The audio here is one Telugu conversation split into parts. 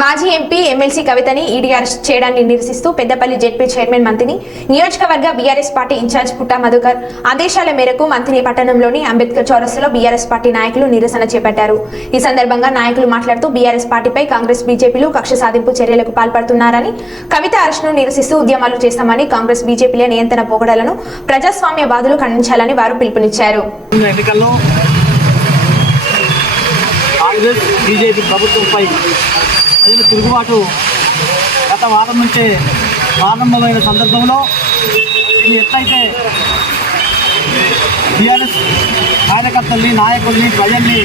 మాజీ ఎంపీ ఎమ్మెల్సీ కవితని ఈడీ అరెస్ట్ చేయడాన్ని నిరసిస్తూ పెద్దపల్లి జెడ్పీ చైర్మన్ మంత్రిని నియోజకవర్గ BRS party in-charge Putta Madhukar ఆదేశాల మేరకు మంత్రిని పట్టణంలోని అంబేద్కర్ చౌరస్సులో బీఆర్ఎస్ పార్టీ నాయకులు నిరసన చేపట్టారు. ఈ సందర్భంగా నాయకులు మాట్లాడుతూ బీఆర్ఎస్ పార్టీపై కాంగ్రెస్ బీజేపీలు కక్ష సాధింపు చర్యలకు పాల్పడుతున్నారని కవిత అరెస్టును నిరసిస్తూ ఉద్యమాలు చేస్తామని కాంగ్రెస్ బీజేపీల నియంత్రణ పోగడలను ప్రజాస్వామ్యవాదులు ఖండించాలని వారు పిలుపునిచ్చారు. కాంగ్రెస్ బీజేపీ ప్రభుత్వంపై ప్రజల తిరుగుబాటు గత వారం నుంచే ప్రారంభమైన సందర్భంలో ఇది ఎట్లయితే టీఆర్ఎస్ కార్యకర్తల్ని నాయకుల్ని ప్రజల్ని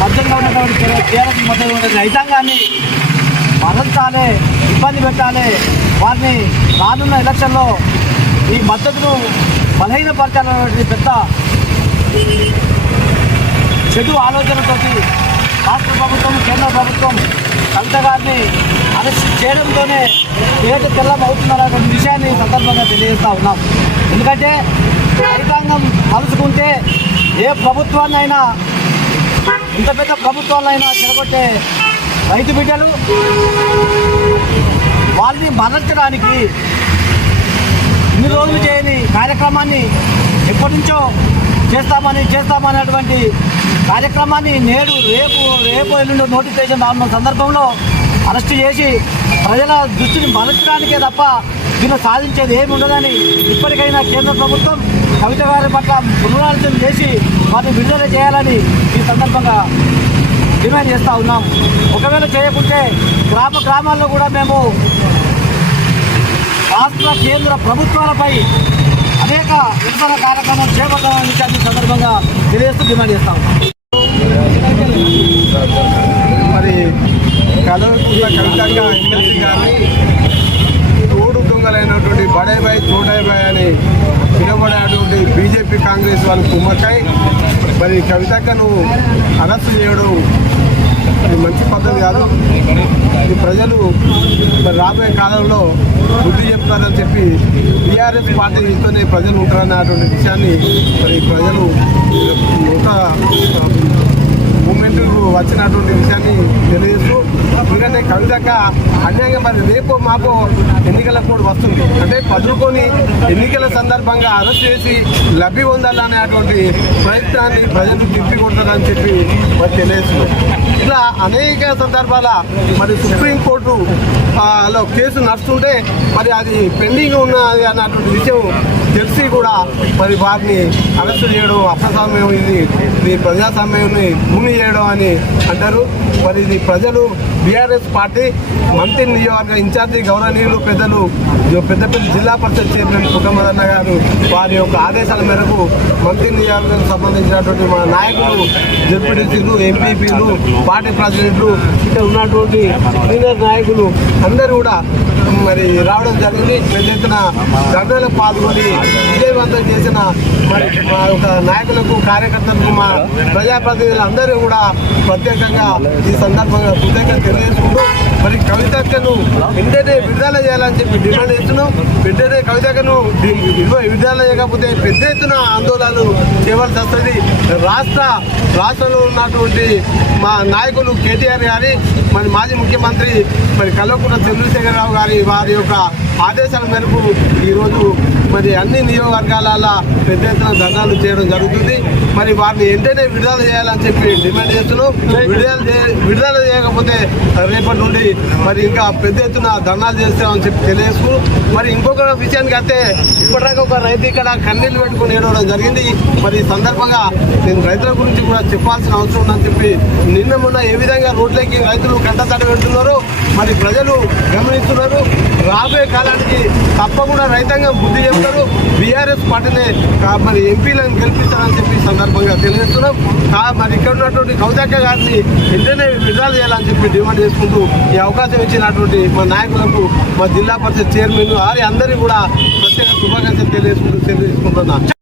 మధ్యలో ఉన్నటువంటి టీఆర్ఎస్ మధ్యలో ఉన్న రైతాంగాన్ని మరల్చాలి ఇబ్బంది పెట్టాలి. వారిని రానున్న ఎలక్షన్లో ఈ మద్దతును బలహీనపరచాలనేటువంటి పెద్ద చెడు ఆలోచనతోటి రాష్ట్ర ప్రభుత్వం కేంద్ర ప్రభుత్వం కవిత గారిని అరెస్ట్ చేయడంతోనే ఏటు తెల్లం అవుతున్నారనే విషయాన్ని సందర్భంగా తెలియజేస్తా ఉన్నాం. ఎందుకంటే రైతాంగం కలుసుకుంటే ఏ ప్రభుత్వాన్నైనా ఇంత పెద్ద ప్రభుత్వాలైనా చెడగొట్టే రైతు బిడ్డలు వాళ్ళని మరల్చడానికి ఇన్ని రోజులు చేయని కార్యక్రమాన్ని ఎప్పటి నుంచో చేస్తామని చేస్తామనేటువంటి కార్యక్రమాన్ని నేడు రేపు రేపు ఎల్లుండి నోటిఫికేషన్ రానున్న సందర్భంలో అరెస్టు చేసి ప్రజల దృష్టిని మలచడానికే తప్ప దీన్ని సాధించేది ఏమి ఉండదని ఇప్పటికైనా కేంద్ర ప్రభుత్వం కవిత గారి పట్ల పునరాలోచన చేసి వారిని విడుదల చేయాలని ఈ సందర్భంగా డిమాండ్ చేస్తూ ఉన్నాం. ఒకవేళ చేయకుంటే గ్రామ గ్రామాల్లో కూడా మేము రాష్ట్ర కేంద్ర ప్రభుత్వాలపై అనేక నిరసన కార్యక్రమం చేపట్టాలని విషయాన్ని సందర్భంగా తెలియజేస్తూ డిమాండ్ చేస్తాం. మరి కలవకుర్ల కవితంగా ఎమ్మెల్సీ గారిని తోడు దొంగలైనటువంటి బడేబాయ్ చోటాయిబాయ్ అని పిలువబడేటువంటి బీజేపీ కాంగ్రెస్ వాళ్ళు కుమ్మకాయ మరి కవితక్కను అరెస్టు చేయడం ఇది మంచి పద్ధతి కాదు. ఇది ప్రజలు మరి రాబోయే కాలంలో బుద్ధి చెప్తారని చెప్పి టీఆర్ఎస్ పార్టీతోనే ప్రజలు ఉంటారన్నటువంటి విషయాన్ని మరి ప్రజలు ఒక మూమెంట్ వచ్చినటువంటి విషయాన్ని తెలియజేస్తూ ఎందుకంటే కవితక అన్యాయంగా మరి రేపు మాకు ఎన్నికల కోడ్ వస్తుంది. అంటే పదుకొని ఎన్నికల సందర్భంగా అరెస్ట్ చేసి లబ్ధి పొందాలనేటువంటి ప్రయత్నాన్ని ప్రజలు తిప్పి కొడతారని చెప్పి మరి తెలియజేస్తున్నారు ఇట్లా అనేక సందర్భాల మరి సుప్రీంకోర్టు లో కేసు నడుస్తుంటే మరి అది పెండింగ్ ఉన్నది అన్నటువంటి విషయం తెలిసి కూడా మరి వారిని అరెస్ట్ చేయడం అప్రసామ్యం ఇది ఇది ప్రజాస్వామ్యాన్ని భూమి చేయడం అని అంటారు. మరి ఇది ప్రజలు బీఆర్ఎస్ పార్టీ మంత్రి నియోజకవర్గ ఇన్ఛార్జి గౌరవనీయులు పెద్దలు పెద్దపల్లి జిల్లా పరిషత్ చైర్మన్ కుటుంబదన్న గారు వారి యొక్క ఆదేశాల మేరకు మంత్రి నియోజకవర్గం సంబంధించినటువంటి మన నాయకులు జడ్పీటీసీలు ఎంపీపీలు పార్టీ ప్రెసిడెంట్లు ఇక్కడ ఉన్నటువంటి సీనియర్ నాయకులు అందరూ కూడా మరి రావడం జరిగింది. పెద్ద ఎత్తున ధర్నాలో పాల్గొని విజయవంతం చేసిన మరి మా యొక్క నాయకులకు కార్యకర్తలకు మా ప్రజాప్రతినిధులు అందరూ కూడా ప్రత్యేకంగా ఈ సందర్భంగా ప్రత్యేకంగా తెలియజేసుకుంటూ మరి కవితను వెంటనే విడుదల చేయాలని చెప్పి డిమాండ్ చేస్తున్నాం. వెంటనే కవితక్కను విడుదల చేయకపోతే పెద్ద ఎత్తున ఆందోళనలు చేయవలసి వస్తుంది. రాష్ట్ర రాష్ట్రంలో ఉన్నటువంటి మా నాయకులు కేటీఆర్ గారి మరి మాజీ ముఖ్యమంత్రి మరి కల్వకుంట్ల చంద్రశేఖరరావు గారి వారి యొక్క ఆదేశాల మేరకు ఈరోజు మరి అన్ని నియోజకవర్గాలలో పెద్ద ఎత్తున ధర్నాలు చేయడం జరుగుతుంది. మరి వారిని వెంటనే విడుదల చేయాలని చెప్పి డిమాండ్ చేస్తున్నాం విడుదల చే- విడుదల చేయకపోతే రేపటి నుండి మరి ఇంకా పెద్ద ఎత్తున ధర్నాలు చేస్తామని చెప్పి తెలియజేస్తూ మరి ఇంకొక విషయానికి అయితే ఇప్పటిదాకా ఒక రైతు ఇక్కడ కన్నీళ్ళు పెట్టుకుని ఏడవడం జరిగింది. మరి ఈ సందర్భంగా నేను రైతుల గురించి కూడా చెప్పాల్సిన అవసరం ఉందని చెప్పి నిన్న మొన్న ఏ విధంగా రోడ్లకి రైతులు కంటతడి పెడుతున్నారు మరి ప్రజలు గమనిస్తున్నారు. రాబోయే కాలానికి తప్పకుండా రైతాంగం బుద్ధి చెప్తారు. బీఆర్ఎస్ పార్టీనే మరి ఎంపీలను గెలిపిస్తారని చెప్పి తెలియజేస్తున్నాం. మరి ఇక్కడ ఉన్నటువంటి కౌతక్క గారిని వెంటనే విడుదల చేయాలని చెప్పి డిమాండ్ చేసుకుంటూ ఈ అవకాశం ఇచ్చినటువంటి మా నాయకులకు మా జిల్లా పరిషత్ చైర్మన్ వారి అందరికీ కూడా ప్రత్యేక శుభాకాంక్షలు తెలియజేసుకుంటూ తెలియజేసుకుంటున్నాను